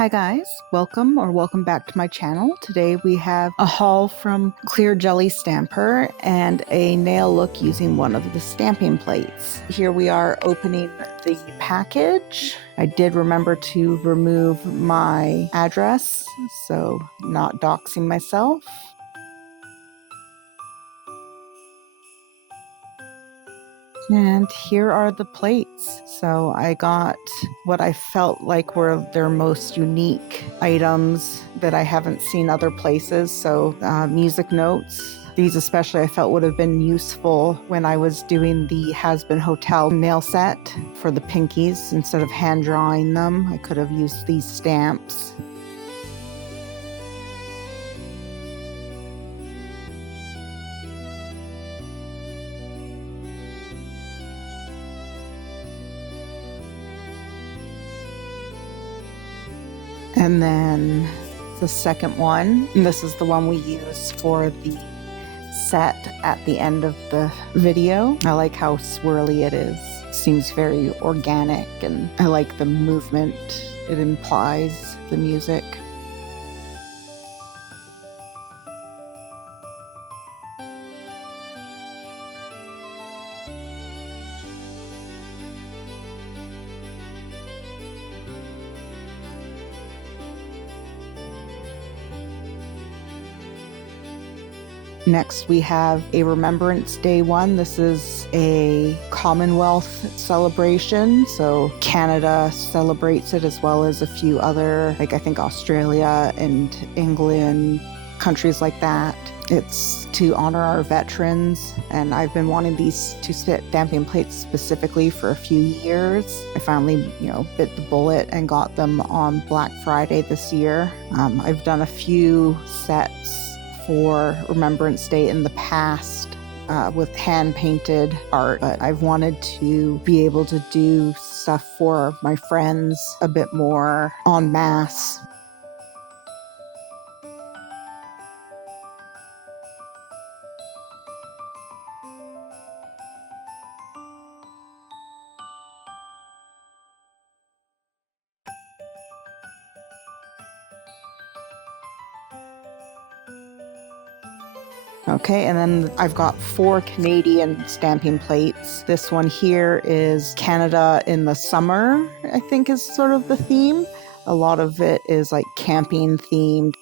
Hi guys, welcome back to my channel. Today we have a haul from Clear Jelly Stamper and a nail look using one of the stamping plates. Here we are opening the package. I did remember to remove my address, so not doxing myself. And here are the plates. So I got what I felt like were their most unique items that I haven't seen other places. So music notes. These especially I felt would have been useful when I was doing the Has Been Hotel nail set for the pinkies. Instead of hand drawing them, I could have used these stamps. And then the second one, and this is the one we use for the set at the end of the video. I like how swirly it is. Seems very organic, and I like the movement it implies, the music. Next, we have a Remembrance Day one. This is a Commonwealth celebration. So Canada celebrates it as well as a few other, like I think Australia and England, countries like that. It's to honor our veterans, and I've been wanting these two stamping plates specifically for a few years. I finally, bit the bullet and got them on Black Friday this year. I've done a few sets for Remembrance Day in the past with hand-painted art, but I've wanted to be able to do stuff for my friends a bit more en masse. Okay, and then I've got 4 Canadian stamping plates. This one here is Canada in the summer, I think is sort of the theme. A lot of it is like camping themed.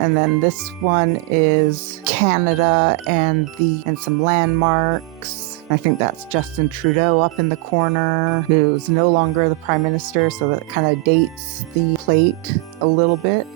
And then this one is Canada and some landmarks. I think that's Justin Trudeau up in the corner, who's no longer the Prime Minister, so that kind of dates the plate a little bit.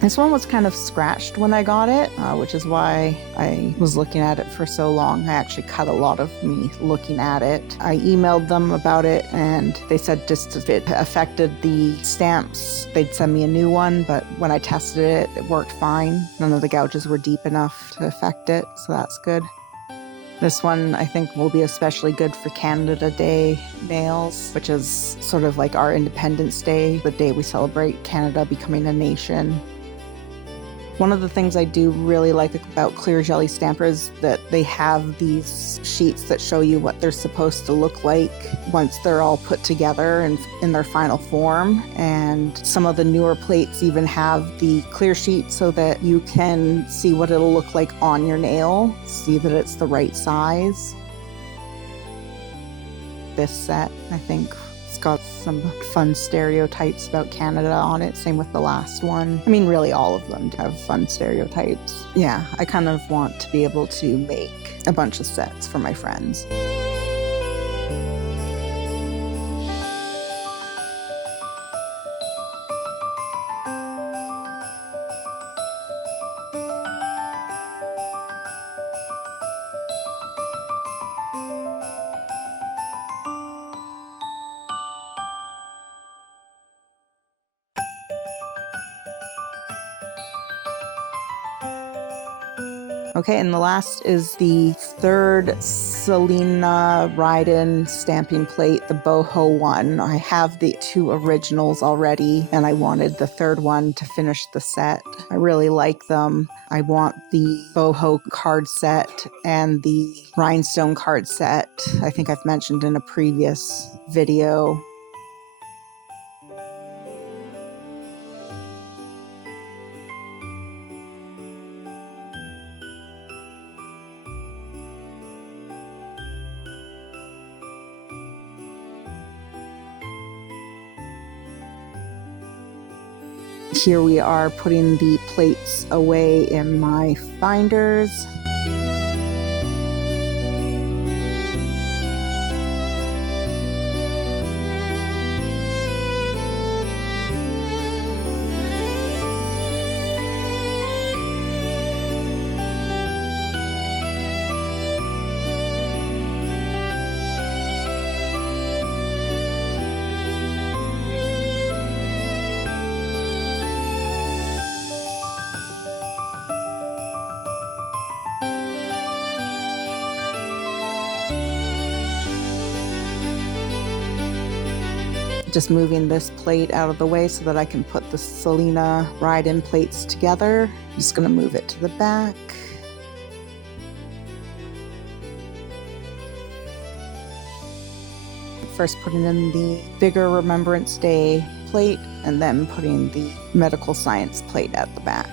This one was kind of scratched when I got it, which is why I was looking at it for so long. I actually cut a lot of me looking at it. I emailed them about it, and they said just if it affected the stamps, they'd send me a new one, but when I tested it, it worked fine. None of the gouges were deep enough to affect it, so that's good. This one I think will be especially good for Canada Day nails, which is sort of like our Independence Day, the day we celebrate Canada becoming a nation. One of the things I do really like about Clear Jelly Stamper is that they have these sheets that show you what they're supposed to look like once they're all put together and in their final form. And some of the newer plates even have the clear sheet so that you can see what it'll look like on your nail, see that it's the right size. This set, I think, it's got some fun stereotypes about Canada on it. Same with the last one. I mean, really all of them have fun stereotypes. Yeah, I kind of want to be able to make a bunch of sets for my friends. Okay, and the last is the third Selena Rhinestones stamping plate, the boho one. I have the 2 originals already, and I wanted the third one to finish the set. I really like them. I want the boho card set and the rhinestone card set. I think I've mentioned in a previous video. Here we are putting the plates away in my binders. Just moving this plate out of the way so that I can put the Selena Rhinestones plates together. I'm just going to move it to the back. First putting in the bigger Remembrance Day plate and then putting the medical science plate at the back.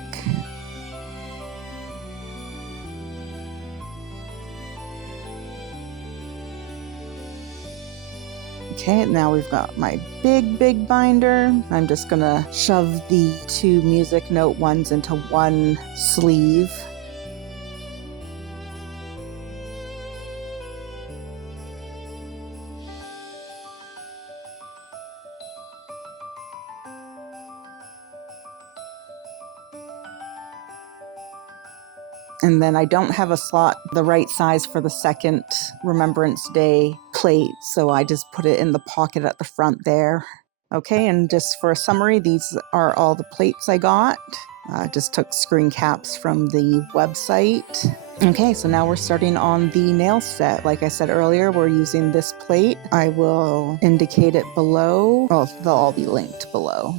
Okay, now we've got my big binder. I'm just gonna shove the 2 music note ones into one sleeve. And then I don't have a slot the right size for the second Remembrance Day plate, so I just put it in the pocket at the front there. Okay, and just for a summary, these are all the plates I got. Just took screen caps from the website. Okay, so now we're starting on the nail set. Like I said earlier, we're using this plate. I will indicate it below. Well, they'll all be linked below.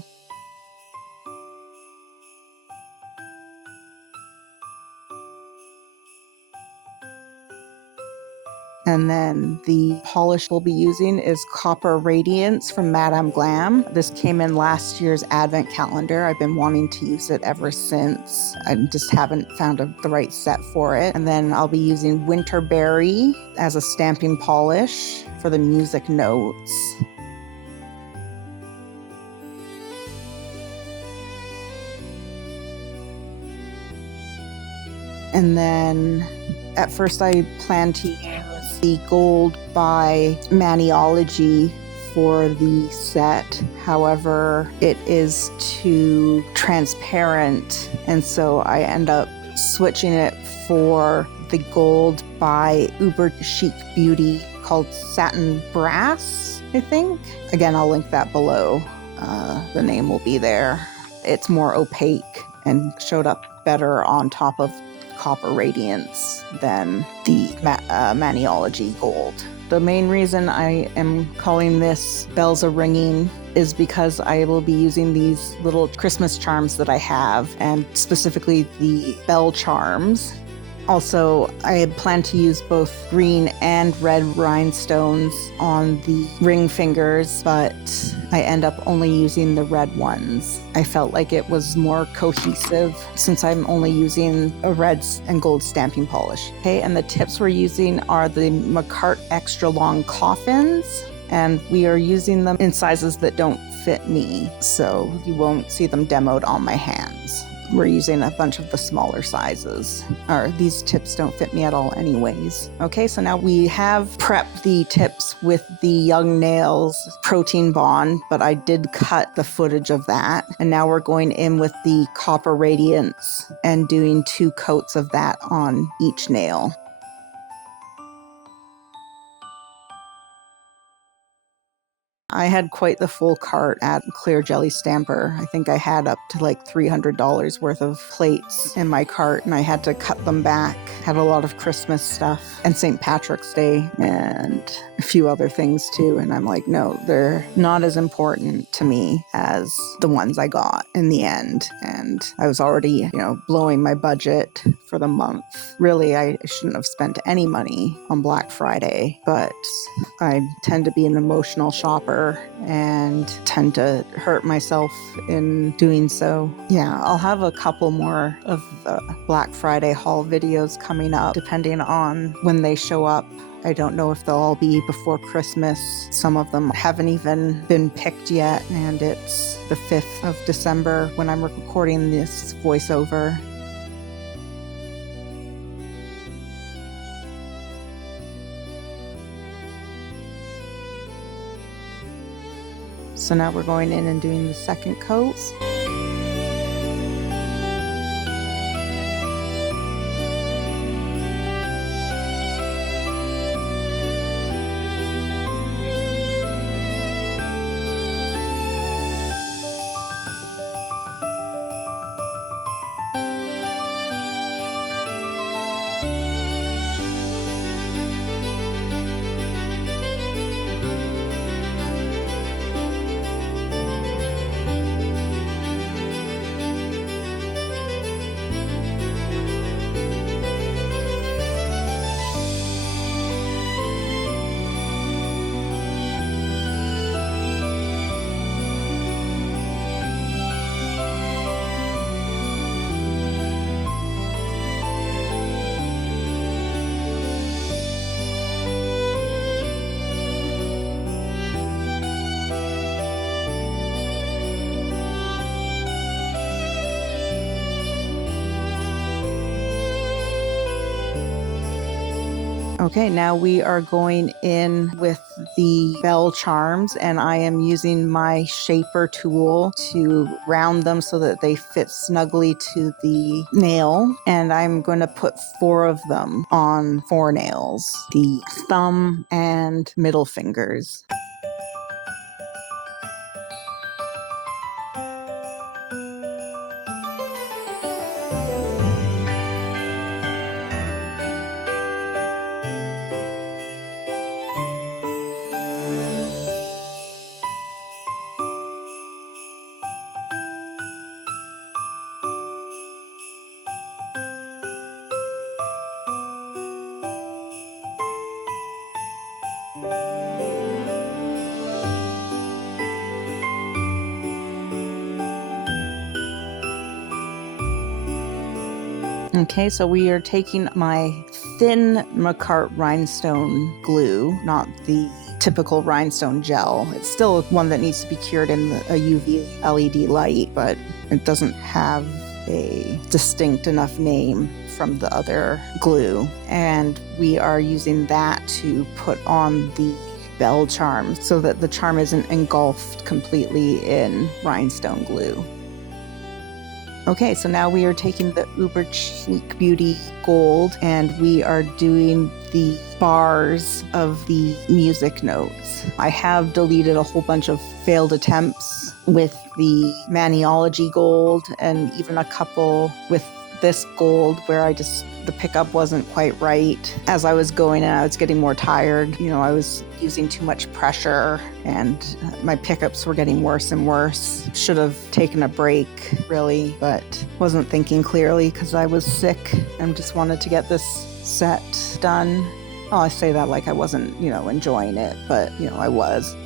And then the polish we'll be using is Copper Radiance from Madame Glam. This came in last year's advent calendar. I've been wanting to use it ever since. I just haven't found the right set for it. And then I'll be using Winterberry as a stamping polish for the music notes. And then at first I plan to use the gold by Maniology for the set. However, it is too transparent, and so I end up switching it for the gold by Uber Chic Beauty called Satin Brass, I think. Again, I'll link that below. The name will be there. It's more opaque and showed up better on top of Copper Radiance than the Maniology Gold. The main reason I am calling this Bells A Ringing is because I will be using these little Christmas charms that I have, and specifically the bell charms. Also, I had planned to use both green and red rhinestones on the ring fingers, but I end up only using the red ones. I felt like it was more cohesive since I'm only using a red and gold stamping polish. Okay, and the tips we're using are the McCart Extra Long Coffins, and we are using them in sizes that don't fit me, so you won't see them demoed on my hands. We're using a bunch of the smaller sizes. These tips don't fit me at all anyways. Okay, so now we have prepped the tips with the Young Nails protein bond, but I did cut the footage of that. And now we're going in with the Copper Radiance and doing 2 coats of that on each nail. I had quite the full cart at Clear Jelly Stamper. I think I had up to like $300 worth of plates in my cart, and I had to cut them back. Had a lot of Christmas stuff and St. Patrick's Day and a few other things too. And I'm like, no, they're not as important to me as the ones I got in the end. And I was already, blowing my budget for the month. Really, I shouldn't have spent any money on Black Friday, but I tend to be an emotional shopper and tend to hurt myself in doing so. Yeah, I'll have a couple more of the Black Friday haul videos coming up, depending on when they show up. I don't know if they'll all be before Christmas. Some of them haven't even been picked yet, and it's the 5th of December when I'm recording this voiceover. So now we're going in and doing the second coat. Okay, now we are going in with the bell charms, and I am using my shaper tool to round them so that they fit snugly to the nail. And I'm going to put 4 of them on 4 nails, the thumb and middle fingers. Okay, so we are taking my thin Macart rhinestone glue, not the typical rhinestone gel. It's still one that needs to be cured in a UV LED light, but it doesn't have a distinct enough name from the other glue. And we are using that to put on the bell charm so that the charm isn't engulfed completely in rhinestone glue. Okay, so now we are taking the Uber Chic Beauty Gold and we are doing the bars of the music notes. I have deleted a whole bunch of failed attempts with the Maniology Gold and even a couple with this gold where the pickup wasn't quite right. As I was going and I was getting more tired, I was using too much pressure and my pickups were getting worse and worse. Should have taken a break, really, but wasn't thinking clearly because I was sick and just wanted to get this set done. Oh, I say that like I wasn't, enjoying it, but, I was.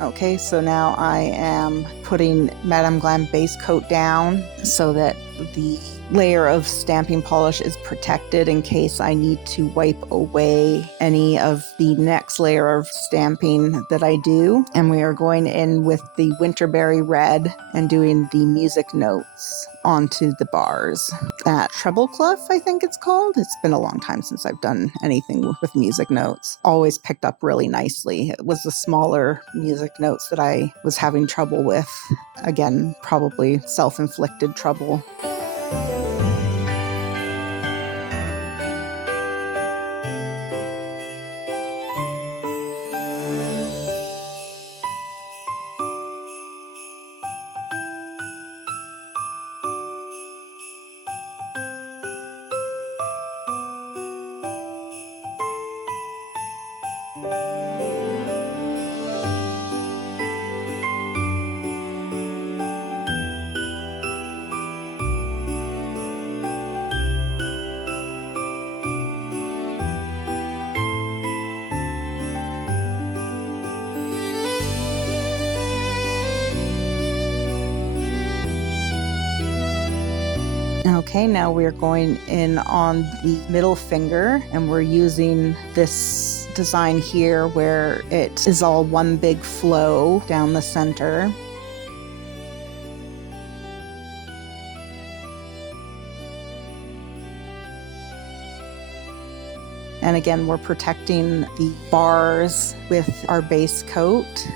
Okay, so now I am putting Madame Glam base coat down so that the layer of stamping polish is protected in case I need to wipe away any of the next layer of stamping that I do. And we are going in with the Winterberry Red and doing the music notes onto the bars. That treble clef, I think it's called. It's been a long time since I've done anything with music notes. Always picked up really nicely. It was the smaller music notes that I was having trouble with. Again, probably self-inflicted trouble. Okay, now we're going in on the middle finger, and we're using this design here where it is all one big flow down the center. And again, we're protecting the bars with our base coat.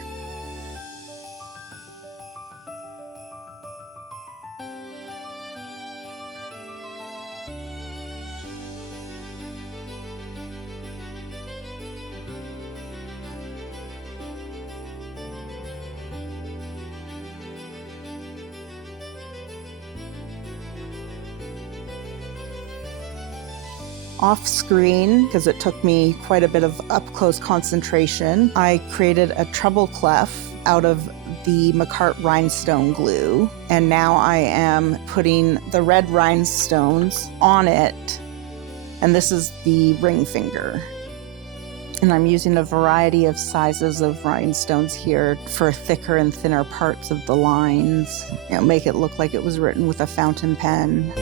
Off screen, because it took me quite a bit of up close concentration, I created a treble clef out of the McCart rhinestone glue, and now I am putting the red rhinestones on it, and this is the ring finger. And I'm using a variety of sizes of rhinestones here for thicker and thinner parts of the lines. Make it look like it was written with a fountain pen.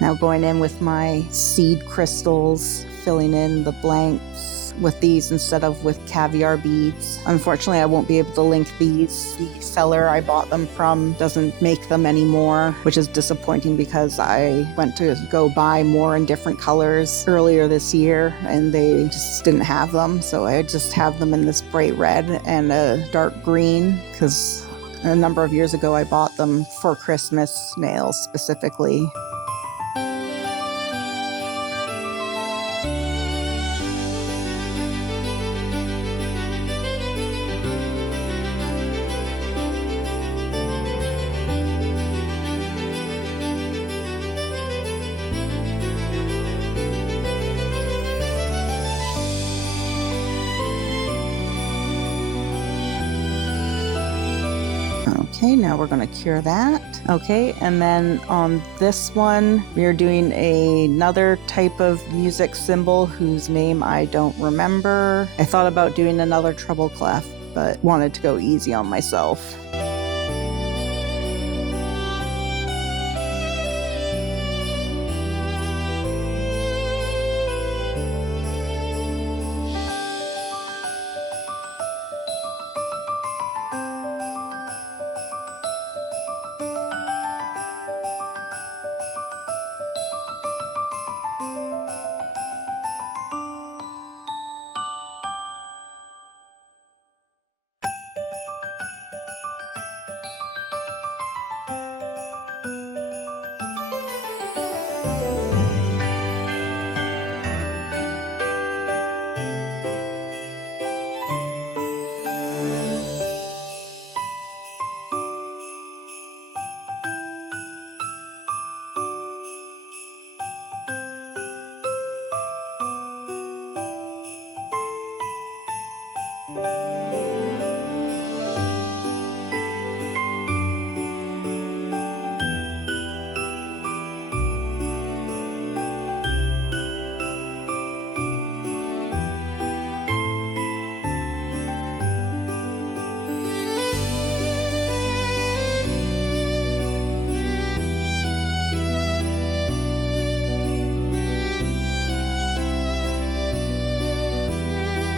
Now going in with my seed crystals, filling in the blanks with these instead of with caviar beads. Unfortunately, I won't be able to link these. The seller I bought them from doesn't make them anymore, which is disappointing because I went to go buy more in different colors earlier this year and they just didn't have them. So I just have them in this bright red and a dark green because a number of years ago I bought them for Christmas nails specifically. Okay, now we're going to cure that. Okay, and then on this one, we're doing another type of music symbol whose name I don't remember. I thought about doing another treble clef, but wanted to go easy on myself.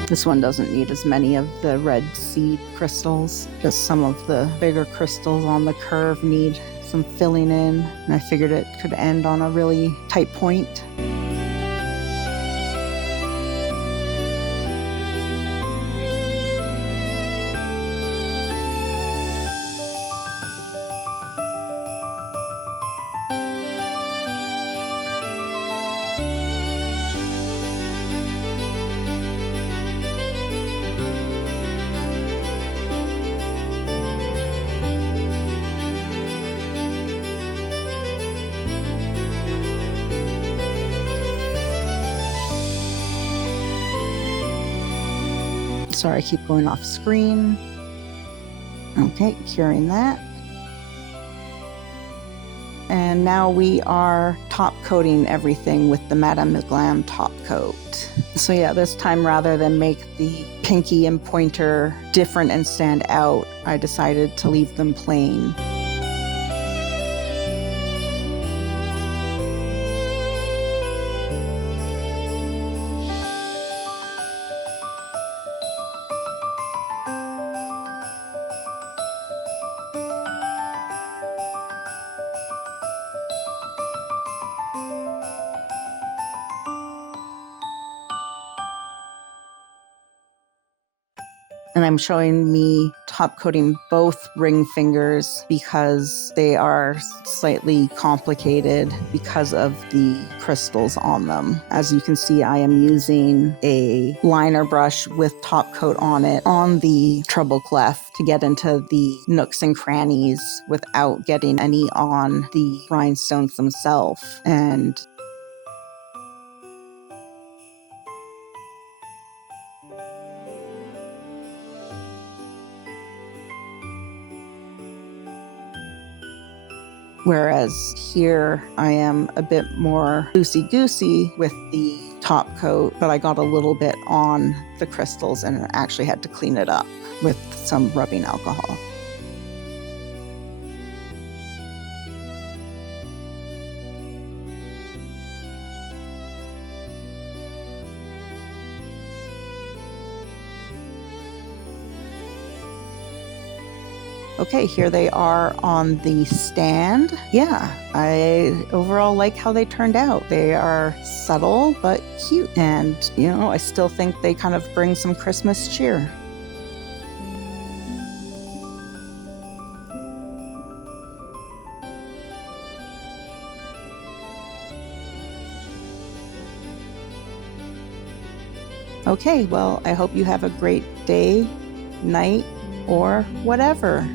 This one doesn't need as many of the red seed crystals. Just some of the bigger crystals on the curve need some filling in. And I figured it could end on a really tight point. Sorry, I keep going off screen. Okay, curing that. And now we are top coating everything with the Madame Glam top coat. So yeah, this time rather than make the pinky and pointer different and stand out, I decided to leave them plain. And I'm showing me top coating both ring fingers because they are slightly complicated because of the crystals on them. As you can see, I am using a liner brush with top coat on it on the treble clef to get into the nooks and crannies without getting any on the rhinestones themselves. And whereas here I am a bit more loosey-goosey with the top coat, but I got a little bit on the crystals and actually had to clean it up with some rubbing alcohol. Okay, here they are on the stand. Yeah, I overall like how they turned out. They are subtle but cute, and you know, I still think they kind of bring some Christmas cheer. Okay, well, I hope you have a great day, night, or whatever.